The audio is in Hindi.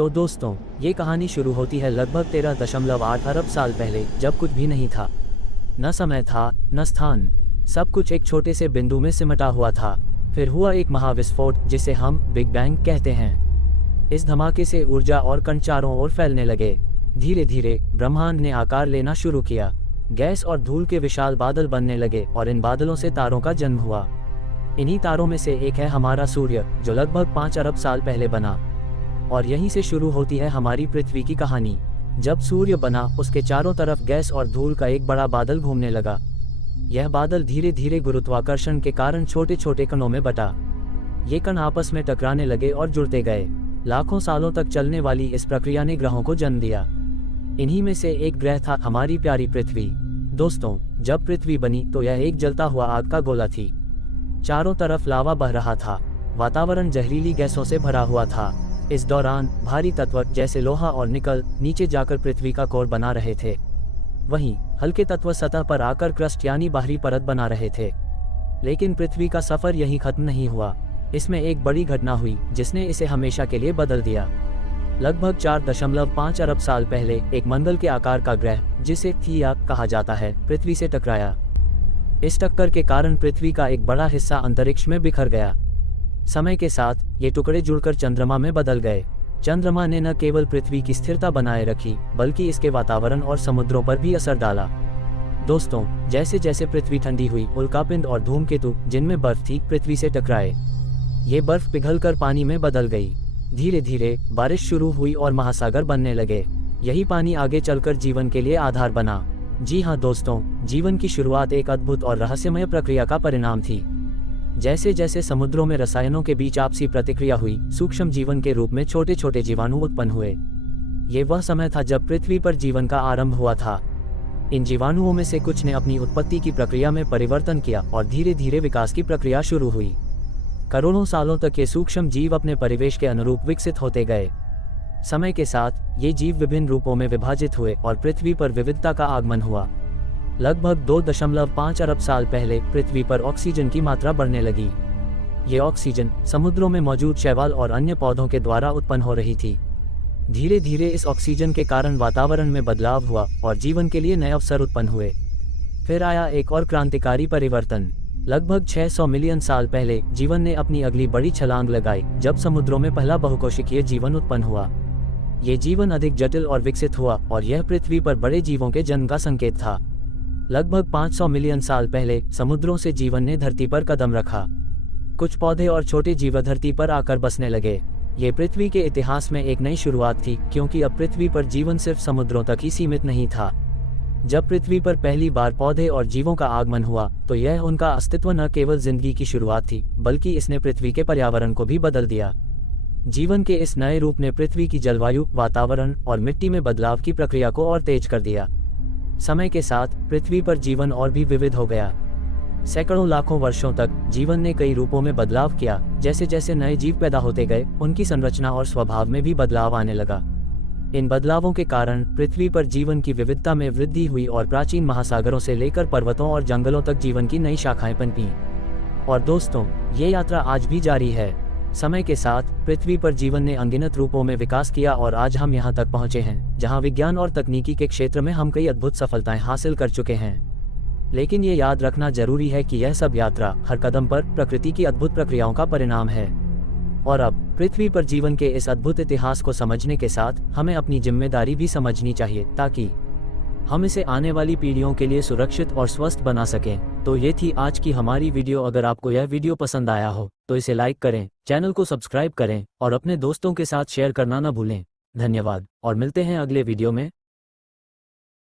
तो दोस्तों, ये कहानी शुरू होती है लगभग 13.8 अरब साल पहले, जब कुछ भी नहीं था। न समय था, न स्थान। सब कुछ एक छोटे से बिंदु में सिमटा हुआ था। फिर हुआ एक महाविस्फोट, जिसे हम बिग बैंग कहते हैं। इस धमाके से ऊर्जा और कण चारों ओर फैलने लगे। धीरे धीरे ब्रह्मांड ने आकार लेना शुरू किया। गैस और धूल के विशाल बादल बनने लगे और इन बादलों से तारों का जन्म हुआ। इन्हीं तारों में से एक है हमारा सूर्य, जो लगभग 5 अरब साल पहले बना। और यहीं से शुरू होती है हमारी पृथ्वी की कहानी। जब सूर्य बना, उसके चारों तरफ गैस और धूल का एक बड़ा बादल घूमने लगा। यह बादल धीरे धीरे गुरुत्वाकर्षण के कारण छोटे छोटे कणों में बटा। ये कण आपस में टकराने लगे और जुड़ते गए। लाखों सालों तक चलने वाली इस प्रक्रिया ने ग्रहों को जन्म दिया। इन्हीं में से एक ग्रह था हमारी प्यारी पृथ्वी। दोस्तों, जब पृथ्वी बनी तो यह एक जलता हुआ आग का गोला थी। चारों तरफ लावा बह रहा था। वातावरण जहरीली गैसों से भरा हुआ था। इस दौरान भारी तत्व जैसे लोहा और निकल नीचे जाकर पृथ्वी का कोर बना रहे थे। वहीं हल्के तत्व सतह पर आकर क्रस्ट यानी बाहरी परत बना रहे थे। लेकिन पृथ्वी का सफर यहीं खत्म नहीं हुआ। इसमें एक बड़ी घटना हुई जिसने इसे हमेशा के लिए बदल दिया। लगभग 4.5 अरब साल पहले एक मंगल के आकार का ग्रह, जिसे थिया कहा जाता है, पृथ्वी से टकराया। इस टक्कर के कारण पृथ्वी का एक बड़ा हिस्सा अंतरिक्ष में बिखर गया। समय के साथ ये टुकड़े जुड़कर चंद्रमा में बदल गए। चंद्रमा ने न केवल पृथ्वी की स्थिरता बनाए रखी, बल्कि इसके वातावरण और समुद्रों पर भी असर डाला। दोस्तों, जैसे जैसे पृथ्वी ठंडी हुई, उल्कापिंड और धूमकेतु, जिनमें बर्फ थी, पृथ्वी से टकराए। ये बर्फ पिघलकर पानी में बदल गई। धीरे धीरे बारिश शुरू हुई और महासागर बनने लगे। यही पानी आगे चलकर जीवन के लिए आधार बना। जी हाँ दोस्तों, जीवन की शुरुआत एक अद्भुत और रहस्यमय प्रक्रिया का परिणाम थी। जैसे जैसे समुद्रों में रसायनों के बीच आपसी प्रतिक्रिया हुई, सूक्ष्म जीवन के रूप में छोटे छोटे जीवाणु उत्पन्न हुए। ये वह समय था जब पृथ्वी पर जीवन का आरंभ हुआ था। इन जीवाणुओं में से कुछ ने अपनी उत्पत्ति की प्रक्रिया में परिवर्तन किया और धीरे धीरे विकास की प्रक्रिया शुरू हुई। करोड़ों सालों तक ये सूक्ष्म जीव अपने परिवेश के अनुरूप विकसित होते गए। समय के साथ ये जीव विभिन्न रूपों में विभाजित हुए और पृथ्वी पर विविधता का आगमन हुआ। लगभग 2.5 अरब साल पहले पृथ्वी पर ऑक्सीजन की मात्रा बढ़ने लगी। ये ऑक्सीजन समुद्रों में मौजूद शैवाल और अन्य पौधों के द्वारा उत्पन्न हो रही थी। धीरे धीरे इस ऑक्सीजन के कारण वातावरण में बदलाव हुआ और जीवन के लिए नए अवसर उत्पन्न हुए। फिर आया एक और क्रांतिकारी परिवर्तन। लगभग 600 मिलियन साल पहले जीवन ने अपनी अगली बड़ी छलांग लगाई, जब समुद्रों में पहला बहुकोशिकीय जीवन उत्पन्न हुआ। ये जीवन अधिक जटिल और विकसित हुआ और यह पृथ्वी पर बड़े जीवों के जन्म का संकेत था। लगभग 500 मिलियन साल पहले समुद्रों से जीवन ने धरती पर कदम रखा। कुछ पौधे और छोटे जीव धरती पर आकर बसने लगे। ये पृथ्वी के इतिहास में एक नई शुरुआत थी, क्योंकि अब पृथ्वी पर जीवन सिर्फ समुद्रों तक ही सीमित नहीं था। जब पृथ्वी पर पहली बार पौधे और जीवों का आगमन हुआ, तो यह उनका अस्तित्व न केवल जिंदगी की शुरुआत थी, बल्कि इसने पृथ्वी के पर्यावरण को भी बदल दिया। जीवन के इस नए रूप ने पृथ्वी की जलवायु, वातावरण और मिट्टी में बदलाव की प्रक्रिया को और तेज कर दिया। समय के साथ पृथ्वी पर जीवन और भी विविध हो गया। सैकड़ों लाखों वर्षों तक जीवन ने कई रूपों में बदलाव किया। जैसे जैसे नए जीव पैदा होते गए, उनकी संरचना और स्वभाव में भी बदलाव आने लगा। इन बदलावों के कारण पृथ्वी पर जीवन की विविधता में वृद्धि हुई और प्राचीन महासागरों से लेकर पर्वतों और जंगलों तक जीवन की नई शाखाएं पनपीं। और दोस्तों, ये यात्रा आज भी जारी है। समय के साथ पृथ्वी पर जीवन ने अनगिनत रूपों में विकास किया और आज हम यहाँ तक पहुँचे हैं, जहाँ विज्ञान और तकनीकी के क्षेत्र में हम कई अद्भुत सफलताएं हासिल कर चुके हैं। लेकिन ये याद रखना जरूरी है कि यह सब यात्रा हर कदम पर प्रकृति की अद्भुत प्रक्रियाओं का परिणाम है। और अब पृथ्वी पर जीवन के इस अद्भुत इतिहास को समझने के साथ हमें अपनी जिम्मेदारी भी समझनी चाहिए, ताकि हम इसे आने वाली पीढ़ियों के लिए सुरक्षित और स्वस्थ बना सकें। तो ये थी आज की हमारी वीडियो। अगर आपको यह वीडियो पसंद आया हो तो इसे लाइक करें, चैनल को सब्सक्राइब करें और अपने दोस्तों के साथ शेयर करना न भूलें। धन्यवाद और मिलते हैं अगले वीडियो में।